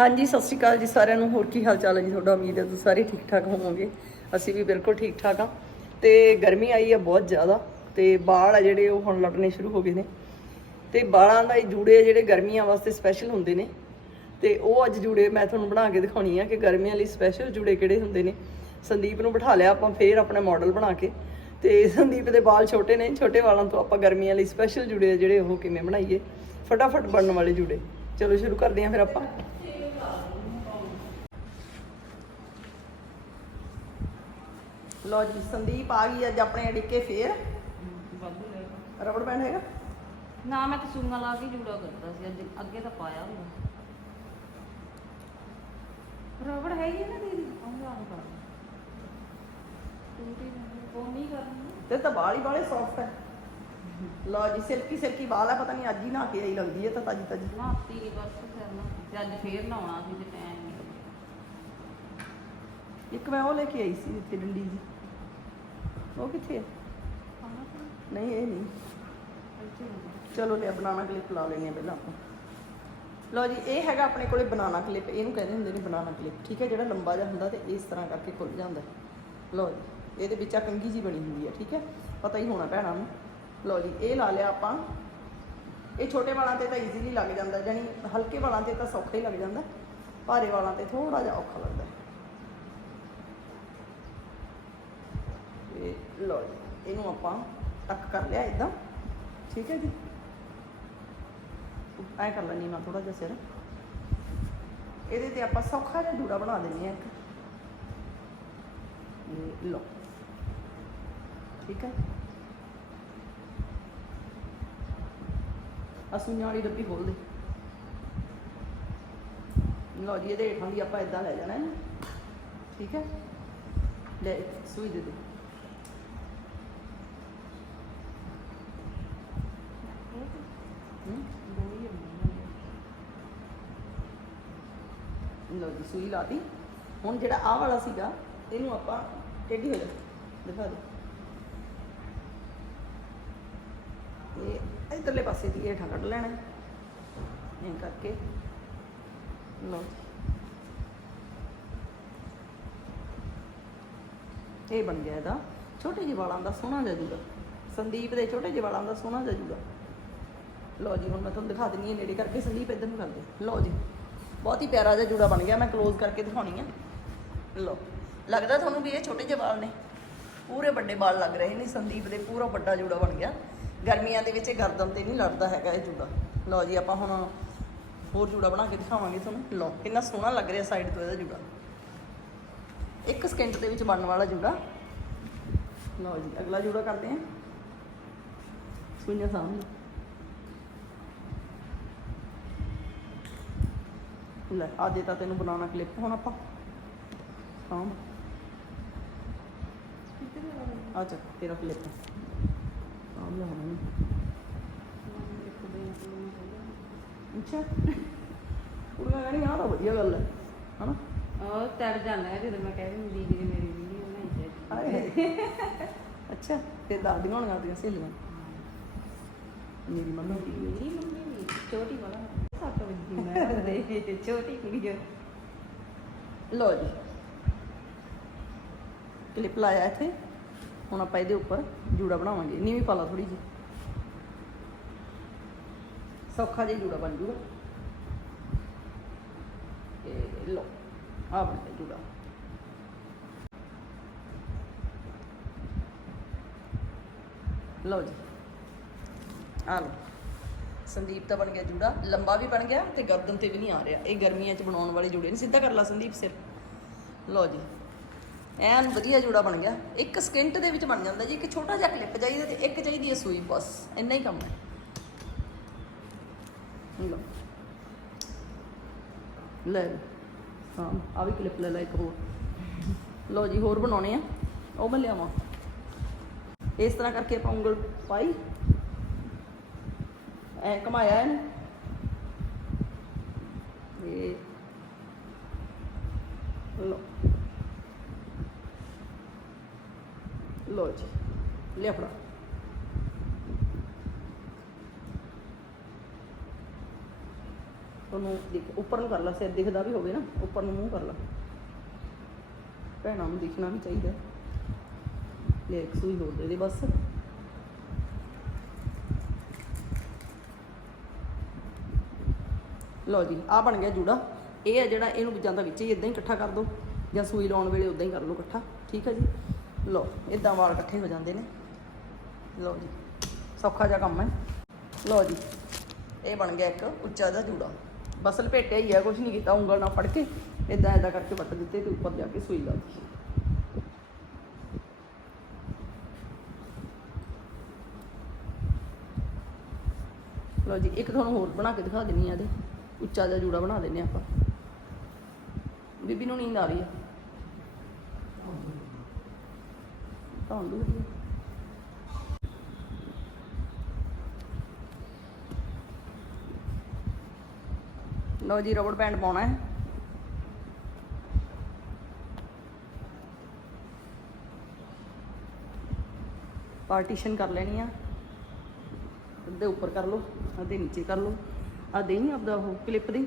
ਹਾਂਜੀ, ਸਤਿ ਸ਼੍ਰੀ ਅਕਾਲ ਜੀ ਸਾਰਿਆਂ ਨੂੰ। ਹੋਰ ਕੀ ਹਾਲ ਚਾਲ ਹੈ ਜੀ? ਤੁਹਾਡਾ ਉਮੀਦ ਹੈ ਤੁਸੀਂ ਸਾਰੇ ਠੀਕ ਠਾਕ ਹੋਵੋਗੇ। ਅਸੀਂ ਵੀ ਬਿਲਕੁਲ ਠੀਕ ਠਾਕ ਆ ਤੇ ਗਰਮੀ ਆਈ ਹੈ ਬਹੁਤ ਜ਼ਿਆਦਾ ਤੇ ਬਾਲ ਆ ਜਿਹੜੇ, ਉਹ ਹੁਣ ਲਟਣੇ ਸ਼ੁਰੂ ਹੋ ਗਏ ਨੇ। ਤੇ ਬਾਲਾਂ ਦਾ ਇਹ ਜੂੜੇ ਜਿਹੜੇ ਗਰਮੀਆਂ ਵਾਸਤੇ ਸਪੈਸ਼ਲ ਹੁੰਦੇ ਨੇ। ਤੇ ਉਹ ਅੱਜ ਜੂੜੇ ਮੈਂ ਤੁਹਾਨੂੰ ਬਣਾ ਕੇ ਦਿਖਾਉਣੀ ਆ ਕਿ ਗਰਮੀਆਂ ਲਈ ਸਪੈਸ਼ਲ ਜੂੜੇ ਕਿਹੜੇ ਹੁੰਦੇ ਨੇ। ਸੰਦੀਪ ਨੂੰ ਬਿਠਾ ਲਿਆ ਆਪਾਂ ਫੇਰ ਆਪਣਾ ਮਾਡਲ ਬਣਾ ਕੇ। ਤੇ ਸੰਦੀਪ ਦੇ ਵਾਲ ਛੋਟੇ ਨੇ, ਛੋਟੇ ਵਾਲਾਂ ਤੋਂ ਆਪਾਂ ਗਰਮੀਆਂ ਲਈ ਸਪੈਸ਼ਲ ਜੂੜੇ ਆ ਜਿਹੜੇ ਉਹ ਕਿਵੇਂ ਬਣਾਈਏ। ਫਟਾਫਟ ਬਣਨ ਵਾਲੇ ਜੂੜੇ। ਚਲੋ ਸ਼ੁਰੂ ਕਰਦੇ ਹਾਂ ਫਿਰ ਆਪਾਂ। ਲੋ ਜੀ ਸੰਦੀਪ ਆ ਗਈ ਅੱਜ ਆਪਣੇ ਅੜਿੱਕੇ ਫੇਰ। ਰਬੜ ਬੈਂਡ ਹੈਗਾ? ਨਾ ਮੈਂ ਤਾਂ ਸੂੰਗਾ ਲਾ ਕੇ ਜੂੜਾ ਕਰਦਾ ਸੀ ਅੱਜ ਅੱਗੇ ਤਾਂ ਪਾਇਆ ਹੁੰਦਾ ਰਬੜ ਹੈ ਹੀ ਨਾ ਦੀਦੀ ਲਾ ਟੂਟੀ ਨਹੀਂ। ਕਰਨੀ। ਤੇ ਤਾਂ ਹੀ ਵਾਲੇ ਸੌਫਟ ਹੈ। ਲੋ ਜੀ ਸਿਲਕੀ ਸਿਲਕੀ ਵਾਲ ਹੈ ਪਤਾ ਨਹੀਂ ਅੱਜ ਹੀ ਨਾ ਕੇ ਆਈ ਲੱਗਦੀ ਹੈ ਤਾਂ ਤਾਜੀ ਤਾਜੀ। ਨਾਤੀ ਦੀ ਬਸ ਫਿਰ ਨਾ ਤੇ ਅੱਜ ਫੇਰ ਨਹਾਉਣਾ ਸੀ ਤੇ ਟਾਈਮ ਨਹੀਂ ਇੱਕ ਮੈਂ ਉਹ ਲੈ ਕੇ ਆਈ ਸੀ ਇੱਥੇ ਡੰਡੀ ਜੀ। ਉਹ ਕਿੱਥੇ ਹੈ ਨਹੀਂ ਇਹ ਨਹੀਂ। ਚਲੋ ਲੈ ਬਨਾਨਾ ਕਲਿੱਪ ਲਾ ਲੈਣੇ ਪਹਿਲਾਂ ਆਪਾਂ। ਲੋ ਜੀ ਇਹ ਹੈਗਾ ਆਪਣੇ ਕੋਲੇ ਬਨਾਨਾ ਕਲਿੱਪ। ਇਹਨੂੰ ਕਹਿੰਦੇ ਹੁੰਦੇ ਨੇ ਬਨਾਨਾ ਕਲਿੱਪ। ਠੀਕ ਹੈ ਜਿਹੜਾ ਲੰਬਾ ਜਿਹਾ ਹੁੰਦਾ ਤੇ ਇਸ ਤਰ੍ਹਾਂ ਕਰਕੇ ਖੁੱਲ ਜਾਂਦਾ ਲੋ ਜੀ ਇਹਦੇ ਵਿੱਚ ਆ ਕੰਗੀ ਜੀ ਬਣੀ ਹੁੰਦੀ ਹੈ ਠੀਕ ਹੈ? ਪਤਾ ਹੀ ਹੋਣਾ ਭੈਣਾਂ ਨੂੰ। ਲੋ ਜੀ ਇਹ ਲਾ ਲਿਆ ਆਪਾਂ। ਇਹ ਛੋਟੇ ਵਾਲਾਂ ਤੇ ਤਾਂ ਈਜ਼ੀਲੀ ਲੱਗ ਜਾਂਦਾ ਜਾਨੀ ਹਲਕੇ ਵਾਲਾਂ ਤੇ ਤਾਂ ਸੌਖਾ ਹੀ ਲੱਗ ਜਾਂਦਾ। ਭਾਰੇ ਵਾਲਾਂ ਤੇ ਥੋੜਾ ਜਿਹਾ ਔਖਾ ਲੱਗਦਾ ਹੈ। ਲੋ ਜੀ, ਇਹਨੂੰ ਆਪਾਂ ਟੱਕ ਕਰ ਲਿਆ ਇਦਾਂ ਠੀਕ ਹੈ ਜੀ? ਐ ਕਰ ਲੈਣੀ ਮੈਂ ਥੋੜਾ ਜਿਹਾ ਸਿਰ। ਇਹਦੇ ਤੇ ਆਪਾਂ ਸੌਖਾ ਜਿਹਾ ਜੂੜਾ ਬਣਾ ਦਿੰਦੇ ਆ ਇੱਕ। ਲਓ। ਠੀਕ ਹੈ? ਅਸੂਈਆਂ ਵਾਲੀ ਡੱਬੀ ਖੋਲ ਦੇ। ਲੋ ਜੀ, ਇਹਦੇ ਹੇਠਾਂ ਦੀ ਆਪਾਂ ਇਦਾਂ ਲੈ ਜਾਣਾ ਹੈ ਠੀਕ ਹੈ? ਲੈ, ਸੂਈ ਦੇ ਦੇ। ਹੂੰ ਲਓ ਜੀ, ਸੂਈ ਲਾਤੀ ਹੁਣ ਜਿਹੜਾ ਆਹ ਵਾਲਾ ਸੀਗਾ, ਇਹਨੂੰ ਆਪਾਂ ਟੇਢੀ ਹੋ ਜਾ, ਦਿਖਾ ਦੇ ਇਹ ਇਧਰਲੇ ਪਾਸੇ ਦੀ ਹੇਠਾਂ ਕੱਢ ਲੈਣਾ। ਇਹ ਕਰਕੇ। ਲਓ ਇਹ ਬਣ ਗਿਆ ਇਹਦਾ। ਛੋਟੇ ਜਿਹੇ ਵਾਲਾਂ ਦਾ ਸੋਹਣਾ ਜਿਹਾ ਜੂੜਾ ਸੰਦੀਪ ਦੇ ਛੋਟੇ ਜਿਹੇ ਵਾਲਾਂ ਦਾ ਸੋਹਣਾ ਜਿਹਾ ਜੂੜਾ ਲਓ ਜੀ, ਹੁਣ ਮੈਂ ਤੁਹਾਨੂੰ ਦਿਖਾ ਦਿੰਦੀ ਹਾਂ ਨੇੜੇ ਕਰਕੇ ਸੰਦੀਪ ਇੱਧਰ ਨੂੰ ਕਰਦੇ ਲਓ ਜੀ, ਬਹੁਤ ਹੀ ਪਿਆਰਾ ਜਿਹਾ ਜੂੜਾ ਬਣ ਗਿਆ, ਮੈਂ ক্লোਜ਼ ਕਰਕੇ ਦਿਖਾਉਣੀ ਆ। ਲਓ, ਲੱਗਦਾ ਤੁਹਾਨੂੰ ਵੀ ਇਹ ਛੋਟੇ ਜਿਹੇ ਵਾਲ ਨੇ। ਪੂਰੇ ਵੱਡੇ ਵਾਲ ਲੱਗ ਰਹੇ ਨੇ, ਸੰਦੀਪ ਦੇ ਪੂਰਾ ਵੱਡਾ ਜੂੜਾ ਬਣ ਗਿਆ। ਗਰਮੀਆਂ ਦੇ ਵਿੱਚ ਇਹ ਗਰਦਨ ਤੇ ਨਹੀਂ ਲੜਦਾ ਹੈਗਾ ਇਹ ਜੂੜਾ। ਲਓ ਜੀ, ਆਪਾਂ ਹੁਣ ਹੋਰ ਜੂੜਾ ਬਣਾ ਕੇ ਦਿਖਾਵਾਂਗੇ ਤੁਹਾਨੂੰ। ਲਓ ਕਿੰਨਾ ਸੋਹਣਾ ਲੱਗ ਰਿਹਾ ਸਾਈਡ ਤੋਂ ਇਹਦਾ ਜੂੜਾ। ਇੱਕ ਸਕਿੰਟ ਦੇ ਵਿੱਚ ਬਣਨ ਵਾਲਾ ਜੂੜਾ। ਲਓ ਜੀ, ਅਗਲਾ ਜੂੜਾ ਕਰਦੇ ਹਾਂ ਸੁਣਿਆ ਸਾਹਮਣੇ। ਲੈ ਆ ਦੇ ਤਾਂ ਤੈਨੂੰ ਬਣਾਉਣਾ ਕਲਿੱਪ ਹੁਣ ਆਪਾਂ ਸਾਂਭ। ਆ ਚੱਕ ਤੇਰਾ ਕਲਿੱਪ ਸਾਂਭ ਲੈ ਹੁਣ। ਅੱਛਾ। ਕੁੜੀਆਂ ਕਹਿੰਦੀ ਆਹ ਤਾਂ ਵਧੀਆ ਗੱਲ ਹੈ ਹਨਾ? ਉਹ ਤੜ ਜਾਂਦਾ ਹੈ ਜਦੋਂ ਮੈਂ ਕਹਿੰਦੀ ਦੀਦੀ ਨੇ ਮੇਰੀ ਵੀਡੀਓ ਬਣਾਈ ਹਾਏ। ਅੱਛਾ ਤੇ ਦਾਦੀਆਂ ਹੋਣਗੀਆਂ ਆਪਣੀਆਂ ਸਹੇਲੀਆਂ। ਮੇਰੀ ਮੰਮੀ। ਮੇਰੀ ਮੰਮੀ ਵੀ ਛੋਟੀ ਵਾਲਾ। ਸੱਤ ਮੈਂ ਦੇ ਛੋਟੀ ਕੁੜੀ ਹੈ ਲਓ ਜੀ। ਕਲਿੱਪ ਲਾਇਆ ਇੱਥੇ। ਹੁਣ ਆਪਾਂ ਇਹਦੇ ਉੱਪਰ ਜੂੜਾ ਬਣਾਵਾਂਗੇ। ਨੀਵੀਂ ਪਾ ਲਾ ਥੋੜੀ ਜੀ ਸੌਖਾ ਜਿਹਾ ਜੂੜਾ ਬਣ ਜੂਗਾ। ਇਹ ਲਓ ਆ ਬਣ ਗਿਆ ਜੂੜਾ। ਲਓ ਜੀ। ਆ ਲਓ। ਸੰਦੀਪ ਤਾਂ ਬਣ ਗਿਆ ਜੂੜਾ, ਲੰਬਾ ਵੀ ਬਣ ਗਿਆ ਤੇ ਗਰਦਨ ਤੇ ਵੀ ਨਹੀਂ ਆ ਰਿਹਾ। ਇਹ ਗਰਮੀਆਂ 'ਚ ਬਣਾਉਣ ਵਾਲੇ ਜੂੜੇ ਨੇ। ਸਿੱਧਾ ਕਰ ਲਾ ਸੰਦੀਪ ਸਿਰ। ਲਓ ਜੀ। ਐਨ ਵਧੀਆ ਜੂੜਾ ਬਣ ਗਿਆ। ਇੱਕ ਸਕਿੰਟ ਦੇ ਵਿੱਚ ਬਣ ਜਾਂਦਾ ਜੀ। ਇੱਕ ਛੋਟਾ ਜਿਹਾ ਕਲਿੱਪ ਚਾਹੀਦਾ ਤੇ ਇੱਕ ਚਾਹੀਦੀ ਹੈ ਸੂਈ। ਬਸ, ਇੰਨਾ ਹੀ ਕੰਮ ਹੈ। ਲਓ। ਲੈ ਲਓ। ਹਾਂ ਆ ਵੀ ਕਲਿੱਪ ਲੈ ਲੈ ਇੱਕ ਹੋਰ। ਲਓ ਜੀ, ਹੋਰ ਬਣਾਉਣੇ ਆ। ਉਹ ਮੈਂ ਲਿਆਵਾਂ। ਇਸ ਤਰ੍ਹਾਂ ਕਰਕੇ ਆਪਾਂ ਉਂਗਲ ਪਾਈ। ਐ ਘਮਾਇਆ ਇਹਨੂੰ। ਇਹ ਲੋ। ਲੋ ਜੀ ਲੈ ਫੜਾ। ਤੁਹਾਨੂੰ ਦਿਖ, ਉੱਪਰ ਨੂੰ ਕਰ ਲਾ, ਸਿਰ ਦਿਖਦਾ ਵੀ ਹੋਵੇ ਨਾ, ਉੱਪਰ ਨੂੰ ਮੂੰਹ ਕਰ ਲਾ। ਭੈਣਾਂ ਨੂੰ ਦਿਖਣਾ ਵੀ ਚਾਹੀਦਾ। ਲੈ ਇੱਕ ਸੂਈ ਹੋਰ ਦੇ ਦੇ ਬਸ। ਲਓ ਜੀ ਆ ਬਣ ਗਿਆ ਜੂੜਾ। ਇਹ ਹੈ ਜਿਹੜਾ ਇਹਨੂੰ ਜਾਂਦਾ ਵਿੱਚ ਹੀ ਇਦਾਂ ਹੀ ਇਕੱਠਾ ਕਰ ਦੋ। ਜਾਂ ਸੂਈ ਲਾਉਣ ਵੇਲੇ ਉਦਾਂ ਹੀ ਕਰ ਲਓ ਇਕੱਠਾ, ਠੀਕ ਹੈ ਜੀ? ਲਓ ਇਦਾਂ ਵਾਲ ਇਕੱਠੇ ਹੋ ਜਾਂਦੇ ਨੇ। ਲਓ ਜੀ, ਸੌਖਾ ਜਿਹਾ ਕੰਮ ਹੈ। ਲਓ ਜੀ, ਇਹ ਬਣ ਗਿਆ ਇੱਕ ਉੱਚਾ ਜਿਹਾ ਜੂੜਾ। ਬਸ ਲਪੇਟਿਆ ਹੀ ਹੈ ਕੁਝ ਨਹੀਂ ਕੀਤਾ, ਉਂਗਲ ਨਾਲ ਫੜ ਕੇ ਇਦਾਂ ਇਦਾਂ ਕਰਕੇ ਵੱਟ ਦਿੱਤੇ ਤੇ ਉੱਪਰ ਜਾ ਕੇ ਸੂਈ ਲਾ ਦਿੱਤੀ। ਲਓ ਜੀ, ਇੱਕ ਤੁਹਾਨੂੰ ਹੋਰ ਬਣਾ ਕੇ ਦਿਖਾ ਦਿੰਨੀ ਆ ਇਹਦੇ। ਉੱਚਾ ਜਿਹਾ ਜੂੜਾ ਬਣਾ ਦਿੰਨੇ ਆਪਾਂ। ਬੀਬੀ ਨੂੰ ਨੀਂਦ ਆ ਰਹੀ ਹੈ ਤਾਂ ਹੁੰਦੀ ਲਓ ਜੀ, ਰਬੜ ਬੈਂਡ ਪਾਉਣਾ ਹੈ। ਪਾਰਟੀਸ਼ਨ ਕਰ ਲੈਣੀ ਆ। ਅੱਧੇ ਉੱਪਰ ਕਰ ਲਓ, ਅੱਧੇ ਨੀਚੇ ਕਰ ਲਓ। ਆ ਦੇ ਨਹੀਂ ਆਪਦਾ ਉਹ ਕਲਿੱਪ ਦੀ,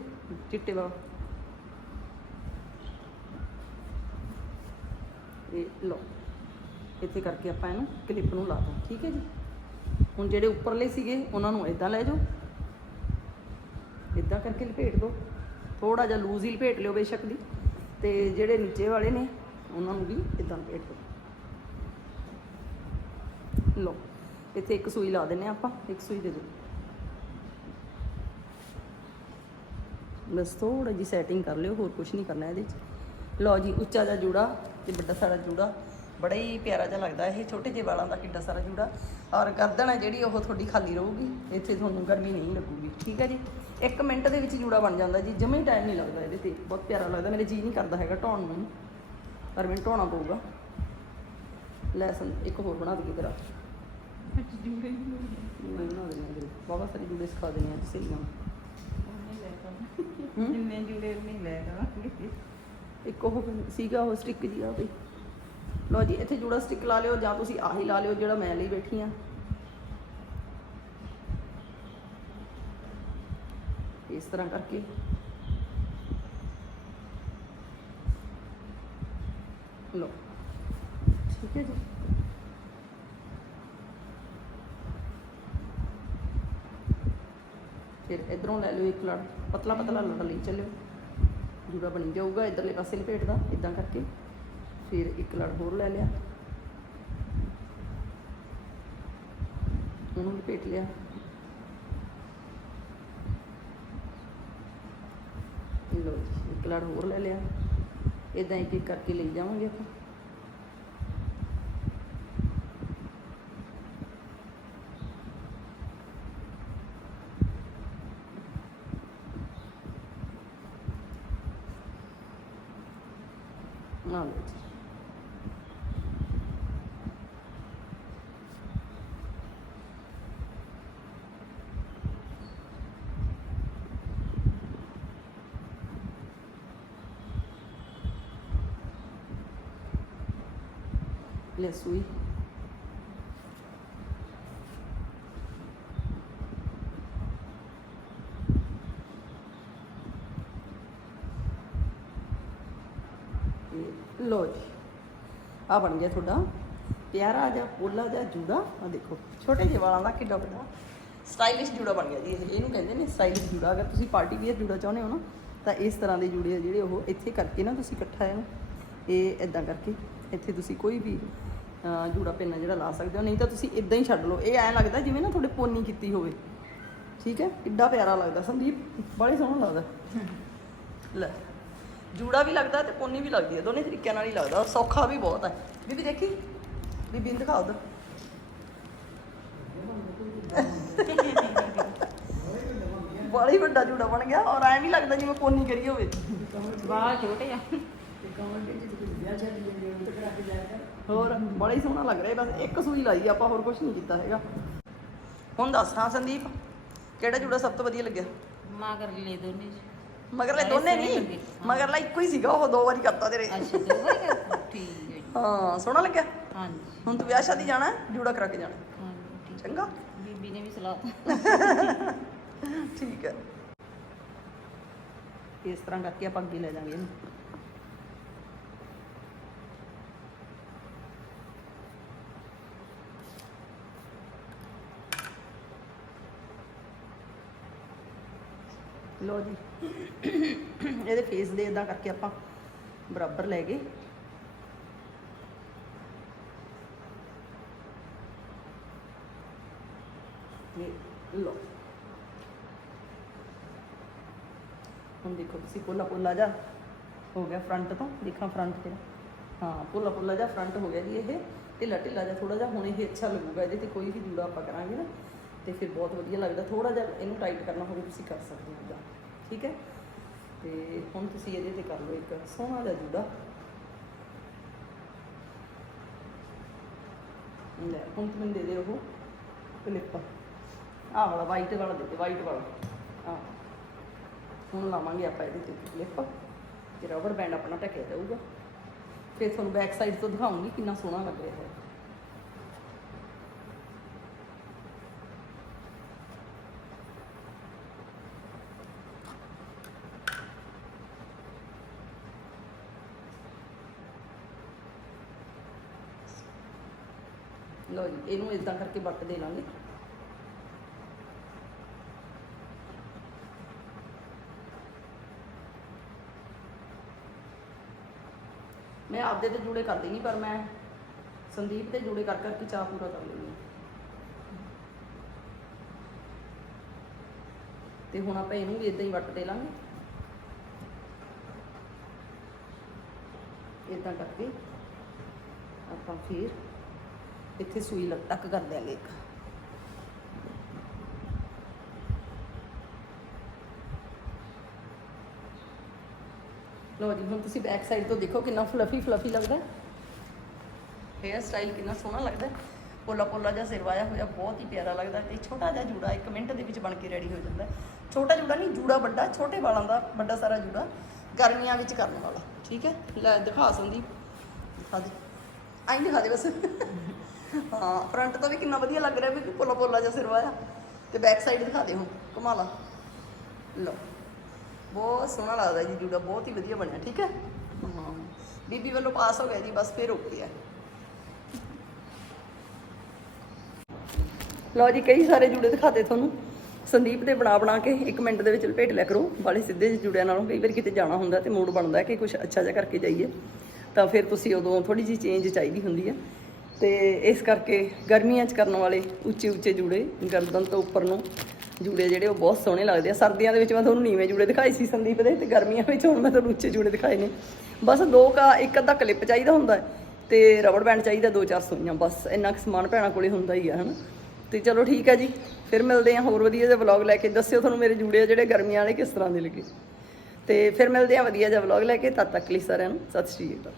ਚਿੱਟੇ ਵਾਲਾ। ਇਹ ਲਓ, ਇੱਥੇ ਕਰਕੇ ਆਪਾਂ ਇਹਨੂੰ ਕਲਿੱਪ ਨੂੰ ਲਾ ਲਾਤਾ, ਠੀਕ ਹੈ ਜੀ? ਹੁਣ ਜਿਹੜੇ ਉੱਪਰਲੇ ਸੀਗੇ, ਉਹਨਾਂ ਨੂੰ ਇਦਾਂ ਲੈ ਜਾਓ। ਇਦਾਂ ਕਰਕੇ ਲਪੇਟ ਦਿਓ ਥੋੜਾ ਜਿਹਾ ਲੂਜ਼ ਹੀ ਲਪੇਟ ਲਿਓ ਬੇਸ਼ੱਕ ਦੀ। ਤੇ ਜਿਹੜੇ ਨੀਚੇ ਵਾਲੇ ਨੇ, ਉਹਨਾਂ ਨੂੰ ਵੀ ਇਦਾਂ ਲਪੇਟ ਦਿਓ ਲਓ, ਇੱਥੇ ਇੱਕ ਸੂਈ ਲਾ ਦਿੰਨੇ ਹਾਂ ਆਪਾਂ, ਇੱਕ ਸੂਈ ਦੇ ਦਿਓ। ਬਸ ਥੋੜਾ ਜੀ ਸੈਟਿੰਗ ਕਰ ਲਿਓ ਹੋਰ ਕੁਝ ਨਹੀਂ ਕਰਨਾ ਇਹਦੇ 'ਚ। ਲਓ ਜੀ ਉੱਚਾ ਜਿਹਾ ਜੂੜਾ ਤੇ ਵੱਡਾ ਸਾਰਾ ਜੂੜਾ। ਬੜਾ ਹੀ ਪਿਆਰਾ ਜਿਹਾ ਲੱਗਦਾ ਇਹ ਛੋਟੇ ਜਿਹੇ ਵਾਲਾਂ ਦਾ ਕਿੱਡਾ ਸਾਰਾ ਜੂੜਾ। ਔਰ ਗਰਦਨ ਹੈ ਜਿਹੜੀ ਉਹ ਤੁਹਾਡੀ ਖਾਲੀ ਰਹੂਗੀ। ਇੱਥੇ ਤੁਹਾਨੂੰ ਗਰਮੀ ਨਹੀਂ ਲੱਗੂਗੀ ਠੀਕ ਹੈ ਜੀ? ਇੱਕ ਮਿੰਟ ਦੇ ਵਿੱਚ ਜੂੜਾ ਬਣ ਜਾਂਦਾ ਜੀ ਜਮੇ ਟਾਈਮ ਨਹੀਂ ਲੱਗਦਾ ਇਹਦੇ ਤੇ। ਬਹੁਤ ਪਿਆਰਾ ਲੱਗਦਾ ਮੇਰੇ ਜੀ ਨਹੀਂ ਕਰਦਾ ਹੈਗਾ ਢਾਉਣ ਨੂੰ। ਪਰ ਮੈਨੂੰ ਢਾਉਣਾ ਪਊਗਾ। ਲੈਸਨ ਇੱਕ ਹੋਰ ਬਣਾ ਦਈਏ ਤੇਰਾ ਜੂੜੇ ਮੈਂ ਬਣਾ ਹਾਂ ਬਾਬਾ ਸਾਰੀ ਜੂੜੇ ਸਿਖਾ ਦਿੰਦੇ ਹਾਂ ਸਹੀ ਨਾਲ ਹੂੰ? ਜਿੰਨੇ ਜੂੜੇ ਨਹੀਂ ਲੈ ਕਰਾਂਗੇ ਇੱਕ ਉਹ ਸੀਗਾ ਉਹ ਸਟਿੱਕ ਜੀ ਆ ਬਈ ਲਓ ਜੀ ਇੱਥੇ ਜੂੜਾ ਸਟਿੱਕ ਲਾ ਲਿਓ ਜਾਂ ਤੁਸੀਂ ਆਹੀ ਲਾ ਲਿਓ ਜਿਹੜਾ ਮੈਂ ਲਈ ਬੈਠੀ ਆ। ਇਸ ਤਰ੍ਹਾਂ ਕਰਕੇ। ਲਓ। ਠੀਕ ਹੈ ਜੀ। ਫਿਰ ਇਧਰੋਂ ਲੈ ਲਿਓ ਇੱਕ ਲੜ, ਪਤਲਾ ਪਤਲਾ ਲੜ ਲਈ ਚੱਲਿਓ। ਜੂੜਾ ਬਣੀ ਜਾਊਗਾ, ਇਧਰਲੇ ਪਾਸੇ ਲਪੇਟ ਦਾ ਇਦਾਂ ਕਰਕੇ। ਫਿਰ ਇੱਕ ਲੜ ਹੋਰ ਲੈ ਲਿਆ। ਉਹਨੂੰ ਲਪੇਟ ਲਿਆ। ਲੋ ਇੱਕ ਲੜ ਹੋਰ ਲੈ ਲਿਆ। ਇਦਾਂ ਇੱਕ ਇੱਕ ਕਰਕੇ ਲਈ ਜਾਵਾਂਗੇ ਆਪਾਂ ਨਾ ਲਓ ਜੀ ਲੈ ਸੂਈ। ਲੋ ਜੀ ਆ ਬਣ ਗਿਆ ਤੁਹਾਡਾ ਪਿਆਰਾ ਜਿਹਾ ਪੋਲਾ ਜਿਹਾ ਜੂੜਾ। ਆ ਦੇਖੋ, ਛੋਟੇ ਜਿਹੇ ਵਾਲਾਂ ਦਾ ਕਿੱਡਾ ਵੱਡਾ ਸਟਾਈਲਿਸ਼ ਜੂੜਾ ਬਣ ਗਿਆ ਜੀ ਇਹਨੂੰ ਕਹਿੰਦੇ ਨੇ ਸਟਾਈਲਿਸ਼ ਜੂੜਾ। ਅਗਰ ਤੁਸੀਂ ਪਾਰਟੀ ਵੀਅਰ ਜੂੜਾ ਚਾਹੁੰਦੇ ਹੋ ਨਾ, ਤਾਂ ਇਸ ਤਰ੍ਹਾਂ ਦੇ ਜੂੜੇ ਆ ਜਿਹੜੇ ਉਹ ਇੱਥੇ ਕਰਕੇ ਨਾ ਤੁਸੀਂ ਇਕੱਠਾ ਇਹਨੂੰ ਇਹ ਇਦਾਂ ਕਰਕੇ ਇੱਥੇ ਤੁਸੀਂ ਕੋਈ ਵੀ ਜੂੜਾ ਪਿੰਨਾ ਜਿਹੜਾ ਲਾ ਸਕਦੇ ਹੋ, ਨਹੀਂ ਤਾਂ ਤੁਸੀਂ ਇਦਾਂ ਹੀ ਛੱਡ ਲਓ। ਇਹ ਐਂ ਲੱਗਦਾ ਜਿਵੇਂ ਨਾ ਤੁਹਾਡੇ ਪੋਨੀ ਕੀਤੀ ਹੋਵੇ। ਠੀਕ ਹੈ? ਕਿੱਡਾ ਪਿਆਰਾ ਲੱਗਦਾ। ਸੰਦੀਪ, ਬੜਾ ਸੋਹਣਾ ਲੱਗਦਾ। ਲੈ, ਜੂੜਾ ਵੀ ਲੱਗਦਾ ਤੇ ਪੋਨੀ ਵੀ ਲੱਗਦੀ ਹੈ। ਦੋਨੇ ਤਰੀਕਿਆਂ ਨਾਲ ਹੀ ਲੱਗਦਾ। ਸੌਖਾ ਵੀ ਬਹੁਤ ਹੈ। ਬੀਬੀ ਦੇਖੀ? ਬੀਬੀ ਨੂੰ ਦਿਖਾ ਉਧਰ ਬੜਾ ਹੀ ਵੱਡਾ ਜੂੜਾ ਬਣ ਗਿਆ। ਔਰ ਐਂ ਵੀ ਲੱਗਦਾ ਜਿਵੇਂ ਪੋਨੀ ਕਰੀ ਹੋਵੇ। ਵਾਹ, ਛੋਟੇ ਆ। ਹੋਰ ਬੜਾ ਹੀ ਸੋਹਣਾ ਲੱਗ ਰਿਹਾ ਬਸ ਇੱਕ ਸੂਈ ਲਾਈ ਆਪਾਂ ਹੋਰ ਕੁਝ ਨਹੀਂ ਕੀਤਾ ਹੈਗਾ। ਹੁਣ ਦੱਸ ਹਾਂ ਸੰਦੀਪ ਕਿਹੜਾ ਜੂੜਾ ਸਭ ਤੋਂ ਵਧੀਆ ਲੱਗਿਆ? ਮਾਂ ਕਰ ਲੈ ਦੋਨੇ ਜੀ। ਮਗਰਲੇ ਸਾਰੇ ਦੋਨੇ ਸੋਹਣੇ ਨਹੀਂ ਲੱਗੇ। ਮਗਰਲਾ ਇੱਕੋ ਹੀ ਸੀਗਾ ਉਹ ਦੋ ਵਾਰੀ ਕਰਤਾ ਤੇਰੇ। ਅੱਛਾ ਦੋ ਵਾਰੀ ਕਰਤਾ? ਠੀਕ ਹੈ ਜੀ। ਹਾਂ ਸੋਹਣਾ ਲੱਗਿਆ? ਹਾਂਜੀ। ਹੁਣ ਤੂੰ ਵਿਆਹ ਸ਼ਾਦੀ ਜਾਣਾ ਹੈ, ਜੂੜਾ ਕਰਾ ਕੇ ਜਾਣਾ। ਹਾਂਜੀ ਠੀਕ। ਚੰਗਾ। ਬੀਬੀ ਨੇ ਵੀ ਸਲਾਹ ਠੀਕ ਹੈ। ਇਸ ਤਰ੍ਹਾਂ ਕਰਕੇ ਆਪਾਂ ਅੱਗੇ ਲੈ ਜਾਵਾਂਗੇ ਇਹਨੂੰ। ਲੋ ਜੀ। ਇਹਦੇ ਫੇਸ ਦੇ ਇਦਾਂ ਕਰਕੇ ਆਪਾਂ ਬਰਾਬਰ ਲੈ ਗਏ। ਇਹ ਲੋ ਹੁਣ ਦੇਖੋ ਤੁਸੀਂ ਪੋਲਾ ਪੋਲਾ ਜਾ ਹੋ ਗਿਆ ਫਰੰਟ ਤੋਂ। ਦੇਖਾਂ ਫਰੰਟ ਤੇ। ਹਾਂ, ਪੋਲਾ ਪੋਲਾ ਜਾ ਫਰੰਟ ਹੋ ਗਿਆ ਜੀ ਇਹ। ਢਿੱਲਾ ਢਿੱਲਾ ਜਾ ਥੋੜਾ ਜਿਹਾ। ਹੁਣ ਇਹ ਅੱਛਾ ਲੱਗੂਗਾ ਇਹਦੇ ਤੇ ਕੋਈ ਵੀ ਜੂੜਾ ਆਪਾਂ ਕਰਾਂਗੇ ਨਾ। ਤੇ ਫਿਰ ਬਹੁਤ ਵਧੀਆ ਲੱਗਦਾ। ਥੋੜਾ ਜਿਹਾ ਇਹਨੂੰ ਟਾਈਟ ਕਰਨਾ ਹੋਵੇ ਤੁਸੀਂ ਕਰ ਸਕਦੇ ਹੋ ਇਦਾਂ ਠੀਕ ਹੈ? ਤੇ ਹੁਣ ਤੁਸੀਂ ਇਹਦੇ ਤੇ ਕਰ ਲਓ ਇੱਕ ਸੋਹਣਾ ਜਿਹਾ ਜੂੜਾ। ਲੈ, ਹੁਣ ਤੁਸੀਂ ਮੈਨੂੰ ਦੇ ਦਿਓ ਉਹ ਕਲਿੱਪ ਆਹ ਵਾਲਾ ਵਾਈਟ ਵਾਲਾ ਦੇ ਦੇ ਵਾਈਟ ਵਾਲਾ। ਆਹ। ਹੁਣ ਲਾਵਾਂਗੇ ਆਪਾਂ ਇਹਦੇ ਤੇ ਕਲਿੱਪ ਤੇ ਰਬਰ ਬੈਂਡ ਆਪਣਾ ਢੱਕਿਆ ਜਾਊਗਾ। ਫਿਰ ਤੁਹਾਨੂੰ ਬੈਕ ਸਾਈਡ ਤੋਂ ਦਿਖਾਉਂਗੀ ਕਿੰਨਾ ਸੋਹਣਾ ਲੱਗ ਰਿਹਾ ਹੈ। ਲਓ ਜੀ, ਇਹਨੂੰ ਇਦਾਂ ਕਰਕੇ ਵੱਟ ਦੇ ਲਾਂਗੇ। ਮੈਂ ਆਪਦੇ ਤੇ ਜੂੜੇ ਕਰਦੀ ਨਹੀਂ, ਪਰ ਮੈਂ ਸੰਦੀਪ ਤੇ ਜੂੜੇ ਕਰ ਕਰਕੇ ਚਾਹ ਪੂਰਾ ਕਰ ਲੈਂਦੀ ਹਾਂ। ਤੇ ਹੁਣ ਆਪਾਂ ਇਹਨੂੰ ਵੀ ਇਦਾਂ ਹੀ ਵੱਟ ਦੇ ਲਾਂਗੇ। ਇਦਾਂ ਕਰਕੇ ਆਪਾਂ ਫਿਰ ਇੱਥੇ ਸੂਈ ਲੱਗ ਤੱਕ ਕਰ ਦਿਆਂਗੇ ਇੱਕ ਲੋ ਜੀ, ਹੁਣ ਤੁਸੀਂ ਬੈਕ ਸਾਈਡ ਤੋਂ ਦੇਖੋ ਕਿੰਨਾ ਫਲਫੀ ਫਲਫੀ ਲੱਗਦਾ ਹੇਅਰ ਸਟਾਈਲ ਕਿੰਨਾ ਸੋਹਣਾ ਲੱਗਦਾ ਪੋਲਾ ਪੋਲਾ ਜਿਹਾ ਸਿਰ ਵਾਇਆ ਹੋਇਆ, ਬਹੁਤ ਹੀ ਪਿਆਰਾ ਲੱਗਦਾ ਤੇ ਛੋਟਾ ਜਿਹਾ ਜੂੜਾ ਇੱਕ ਮਿੰਟ ਦੇ ਵਿੱਚ ਬਣ ਕੇ ਰੈਡੀ ਹੋ ਜਾਂਦਾ ਛੋਟਾ ਜੂੜਾ ਨਹੀਂ, ਜੂੜਾ ਵੱਡਾ, ਛੋਟੇ ਵਾਲਾਂ ਦਾ ਵੱਡਾ ਸਾਰਾ ਜੂੜਾ ਗਰਮੀਆਂ ਵਿੱਚ ਕਰਨ ਵਾਲਾ। ਠੀਕ ਹੈ? ਲੈ, ਦਿਖਾ ਸੰਦੀਪ। ਦਿਖਾ ਦੇ। ਆਈ ਦਿਖਾ ਦੇ ਬਸ। ਹਾਂ ਫਰੰਟ ਤੋਂ ਵੀ ਕਿੰਨਾ ਵਧੀਆ ਲੱਗ ਰਿਹਾ ਵੀ ਪੋਲਾ ਪੋਲਾ ਜਿਹਾ ਸਿਰ ਵਾਇਆ ਤੇ ਬੈਕ ਸਾਈਡ ਦਿਖਾ ਦੇ ਹੁਣ ਘੁਮਾ ਲਓ, ਬਹੁਤ ਸੋਹਣਾ ਲੱਗਦਾ ਜੀ ਜੂੜਾ, ਬਹੁਤ ਹੀ ਵਧੀਆ ਬਣਿਆ, ਠੀਕ ਹੈ? ਹਾਂ, ਬੀਬੀ ਵੱਲੋਂ ਪਾਸ ਹੋ ਗਿਆ ਜੀ, ਬਸ ਫਿਰ ਓਕੇ ਹੈ। ਲਓ ਜੀ, ਕਈ ਸਾਰੇ ਜੂੜੇ ਦਿਖਾਤੇ ਤੁਹਾਨੂੰ। ਸੰਦੀਪ ਦੇ ਬਣਾ ਬਣਾ ਕੇ ਇੱਕ ਮਿੰਟ ਦੇ ਵਿੱਚ ਲਪੇਟ ਲਿਆ ਕਰੋ ਵਾਲੇ ਸਿੱਧੇ ਜਿਹੇ ਜੁੜਿਆਂ ਨਾਲੋਂ ਕਈ ਵਾਰ ਕਿਤੇ ਜਾਣਾ ਹੁੰਦਾ ਤੇ ਮੂਡ ਬਣਦਾ ਕਿ ਕੁਝ ਅੱਛਾ ਜਿਹਾ ਕਰਕੇ ਜਾਈਏ। ਤਾਂ ਫਿਰ ਤੁਸੀਂ ਉਦੋਂ ਥੋੜੀ ਜਿਹੀ ਚੇਂਜ ਚਾਹੀਦੀ ਹੁੰਦੀ ਹੈ। ਤੇ ਇਸ ਕਰਕੇ ਗਰਮੀਆਂ 'ਚ ਕਰਨ ਵਾਲੇ ਉੱਚੇ ਉੱਚੇ ਜੂੜੇ, ਗਰਦਨ ਤੋਂ ਉੱਪਰ ਨੂੰ ਜੂੜੇ ਜਿਹੜੇ ਉਹ ਬਹੁਤ ਸੋਹਣੇ ਲੱਗਦੇ ਆ। ਸਰਦੀਆਂ ਦੇ ਵਿੱਚ ਮੈਂ ਤੁਹਾਨੂੰ ਨੀਵੇਂ ਜੂੜੇ ਦਿਖਾਏ ਸੀ ਸੰਦੀਪ ਦੇ ਤੇ ਗਰਮੀਆਂ ਵਿੱਚ ਹੁਣ ਮੈਂ ਤੁਹਾਨੂੰ ਉੱਚੇ ਜੂੜੇ ਦਿਖਾਏ ਨੇ। ਬਸ ਦੋ ਕਾ, ਇੱਕ ਅੱਧਾ ਕਲਿੱਪ ਚਾਹੀਦਾ ਹੁੰਦਾ ਹੈ ਤੇ ਰਬੜ ਬੈਂਡ ਚਾਹੀਦਾ ਦੋ ਚਾਰ ਸੂਈਆਂ, ਬਸ ਇੰਨਾ ਕੁ ਸਮਾਨ ਭੈਣਾਂ ਕੋਲੇ ਹੁੰਦਾ ਹੀ ਆ, ਹਨਾ। ਤੇ ਚਲੋ ਠੀਕ ਹੈ ਜੀ, ਫਿਰ ਮਿਲਦੇ ਆ ਹੋਰ ਵਧੀਆ ਜਿਹਾ ਵਲੌਗ ਲੈ ਕੇ। ਦੱਸਿਓ ਤੁਹਾਨੂੰ ਮੇਰੇ ਜੂੜੇ ਆ ਜਿਹੜੇ ਗਰਮੀਆਂ ਵਾਲੇ ਕਿਸ ਤਰ੍ਹਾਂ ਦੇ ਲੱਗੇ। ਤੇ ਫਿਰ ਮਿਲਦੇ ਆ ਵਧੀਆ ਜਿਹਾ ਵਲੌਗ ਲੈ ਕੇ। ਤਦ ਤੱਕ ਲਈ ਸਾਰਿਆਂ ਨੂੰ ਸਤਿ ਸ਼੍ਰੀ ਅਕਾਲ।